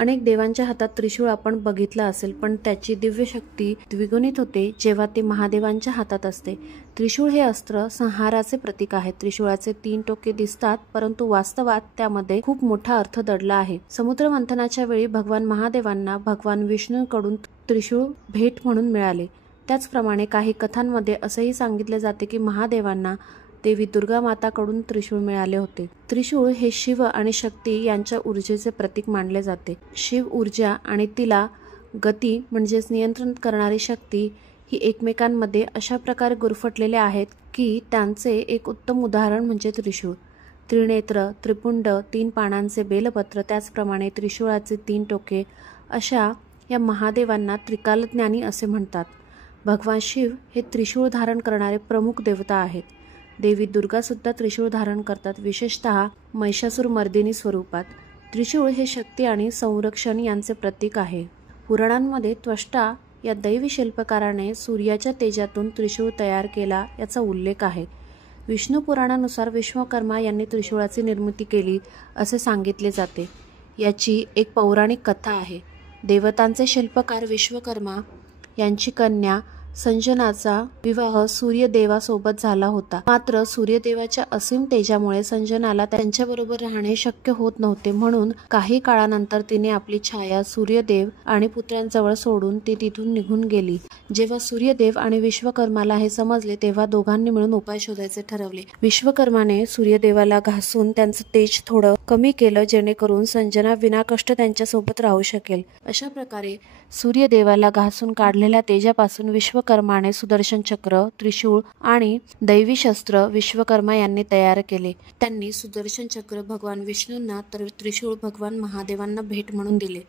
अनेक देवांच्या हातात त्रिशूळ आपण बघितलं असेल, पण त्याची दिव्य शक्ती द्विगुणित होते जेव्हा ते महादेवांच्या हातात असते। त्रिशूळ हे अस्त्र संहाराचे प्रतीक आहे। त्रिशूळाचे 3 टोके दिसतात, परंतु वास्तवात त्यामध्ये खूप मोठा अर्थ दडला आहे। समुद्र मंथनाच्या वेळी भगवान महादेवांना भगवान विष्णूंकडून त्रिशूळ भेट म्हणून मिळाले। त्याचप्रमाणे काही कथांमध्ये असेही सांगितले जाते की महादेवांना देवी दुर्गा माताकडून त्रिशूळ मिळाले होते। त्रिशूळ हे शिव आणि शक्ती यांच्या ऊर्जेचे प्रतीक मानले जाते। शिव ऊर्जा आणि तिला गती म्हणजेच नियंत्रण करणारी शक्ती ही एकमेकांमध्ये अशा प्रकारे गुरफटलेले आहेत की त्यांचे एक उत्तम उदाहरण म्हणजे त्रिशूळ। त्रिनेत्र, त्रिपुंड, 3 पानांचे बेलपत्र, त्याचप्रमाणे त्रिशूळाचे 3 टोके, अशा या महादेवांना त्रिकालज्ञानी असे म्हणतात। भगवान शिव हे त्रिशूळ धारण करणारे प्रमुख देवता आहेत। देवी दुर्गा सुद्धा त्रिशूळ धारण करतात, विशेषतः महिषासुर मर्दिनी स्वरूपात। त्रिशूळ हे शक्ती आणि संरक्षण यांचे प्रतीक आहे। पुराणांमध्ये त्वष्टा या दैवी शिल्पकाराने सूर्याच्या तेजातून त्रिशूळ तयार केला याचा उल्लेख आहे। विष्णू पुराणानुसार विश्वकर्मा यांनी त्रिशूळाची निर्मिती केली असे सांगितले जाते। याची एक पौराणिक कथा आहे। देवतांचे शिल्पकार विश्वकर्मा यांची कन्या संजनाचा विवाह सूर्यदेवासोबत झाला होता, मात्र सूर्यदेवाच्या असीम तेजामुळे संजनाला त्यांच्याबरोबर राहणे शक्य होत नव्हते, म्हणून काही काळानंतर तिने आपली छाया सूर्यदेव आणि पुत्रांजवळ सोडून ती तिथून निघून गेली। जेव्हा सूर्यदेव आणि विश्वकर्माला हे समजले तेव्हा दोघांनी मिळून उपाय शोधायचे ठरवले। विश्वकर्माने सूर्यदेवाला घासून त्यांचं तेज थोडं कमी केलं, जेणेकरून संजना विनाकष्ट त्यांच्यासोबत राहू शकेल। अशा प्रकारे सूर्यदेवाला घासून काढलेल्या तेजापासून विश्वकर्माने सुदर्शन चक्र, त्रिशूळ आणि दैवी शस्त्र विश्वकर्मा यांनी तयार केले। त्यांनी सुदर्शन चक्र भगवान विष्णूंना तर त्रिशूळ भगवान महादेवांना भेट म्हणून दिले।